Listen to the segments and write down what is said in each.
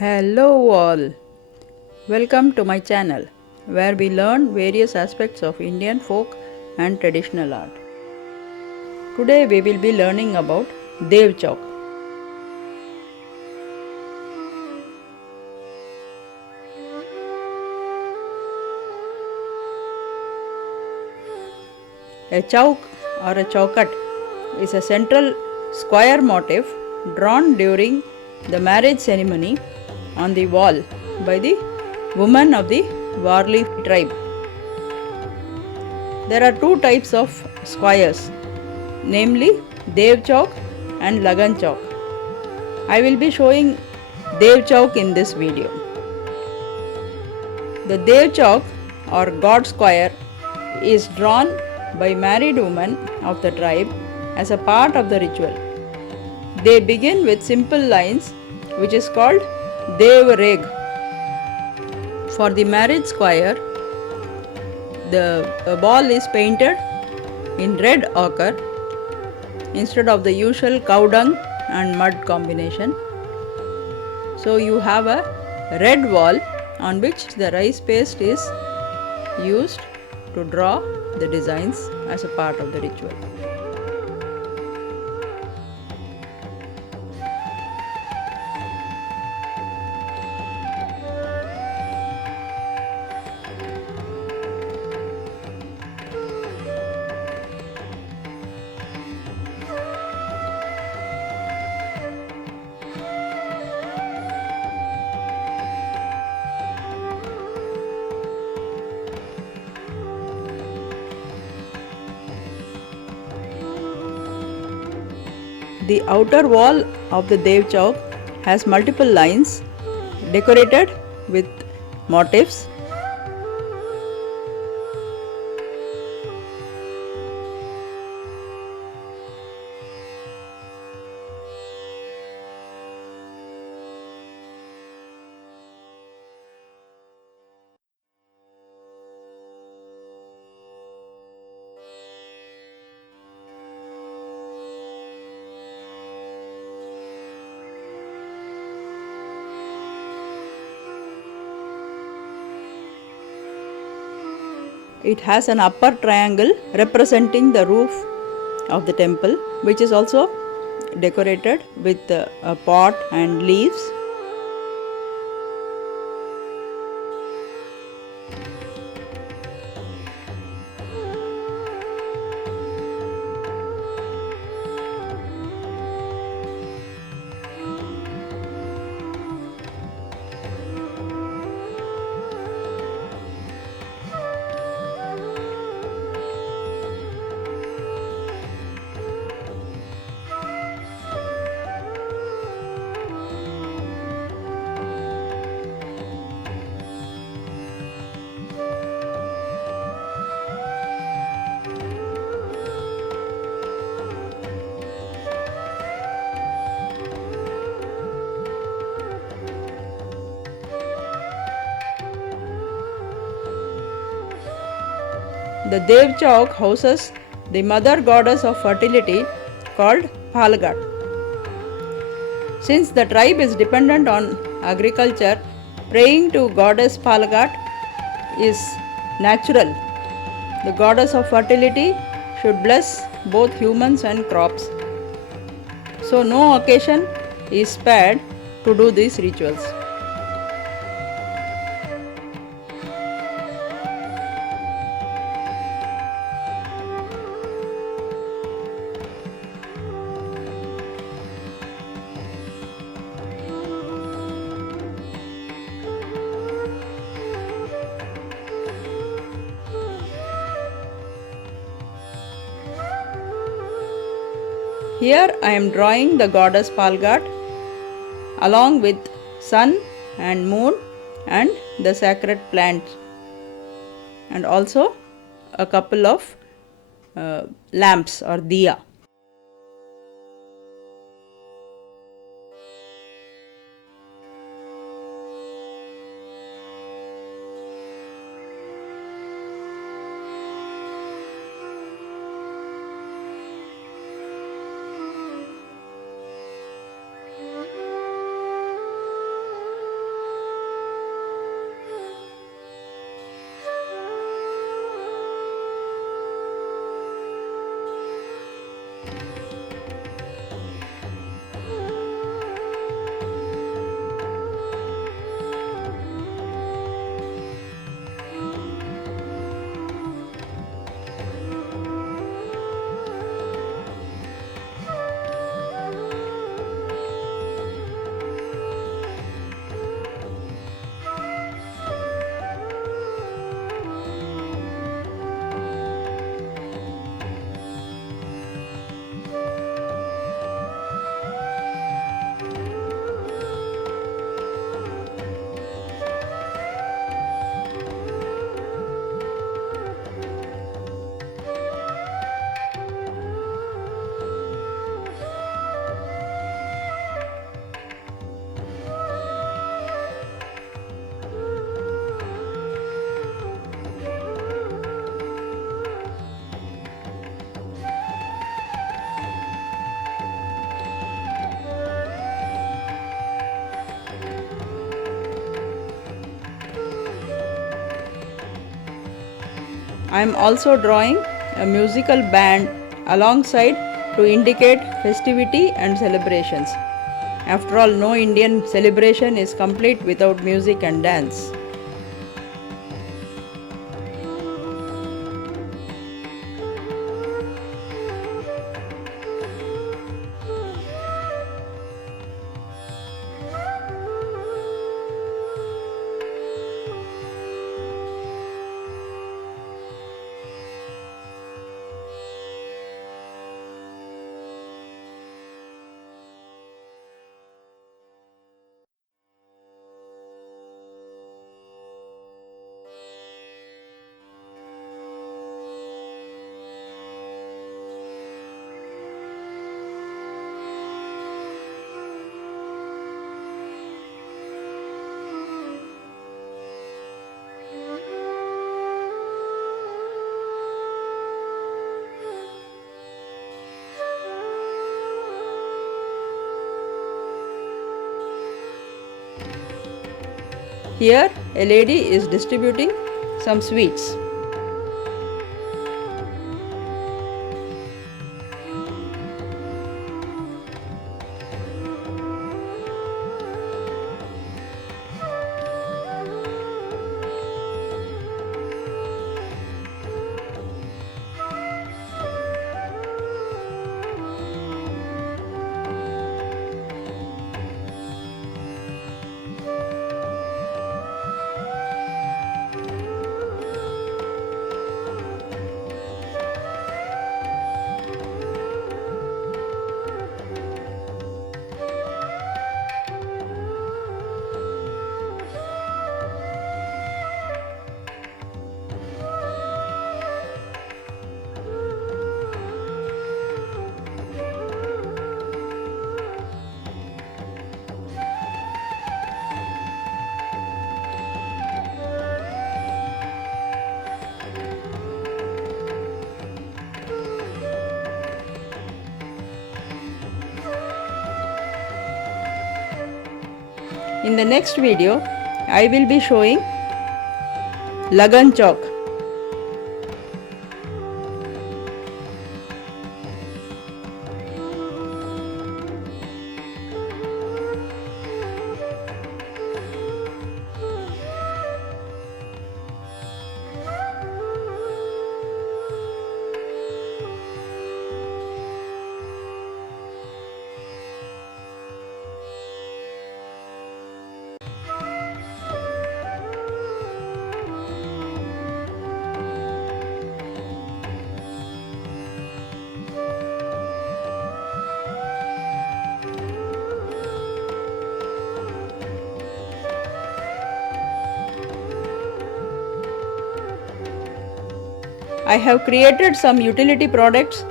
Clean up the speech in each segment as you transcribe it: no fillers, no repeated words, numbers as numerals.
Hello all, welcome to my channel where we learn various aspects of Indian folk and traditional art. Today we will be learning about Dev Chowk. A chowk or a chowkat is a central square motif drawn during the marriage ceremony on the wall by the women of the Warli tribe. There are two types of squares, namely Dev Chowk and Lagan Chowk. I will be showing Dev Chowk in this video. The Dev Chowk or God Square is drawn by married women of the tribe as a part of the ritual. They begin with simple lines which is called Dev Reg. For the marriage square, the wall is painted in red ochre instead of the usual cow dung and mud combination. So you have a red wall on which the rice paste is used to draw the designs as a part of the ritual. The outer wall of the Dev Chowk has multiple lines decorated with motifs. It has an upper triangle representing the roof of the temple, which is also decorated with a pot and leaves. The Dev Chowk houses the mother goddess of fertility called Palat. Since the tribe is dependent on agriculture, praying to goddess Palat is natural. The goddess of fertility should bless both humans and crops. So no occasion is spared to do these rituals. Here I am drawing the goddess Palat along with sun and moon and the sacred plants, and also a couple of lamps or diya. I am also drawing a musical band alongside to indicate festivity and celebrations. After all, no Indian celebration is complete without music and dance. Here, a lady is distributing some sweets. In the next video, I will be showing Lagan Chowk. I have created some utility products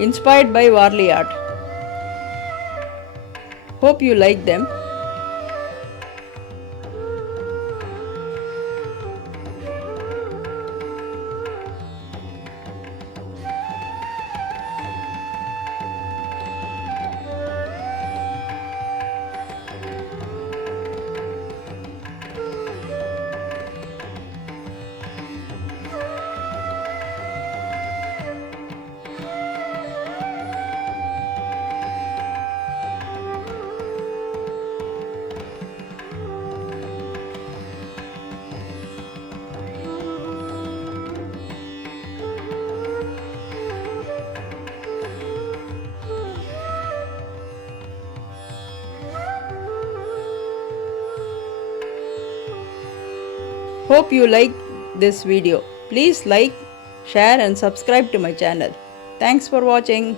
inspired by Warli art. Hope you like them. Hope you like this video. Please like, share and subscribe to my channel. Thanks for watching.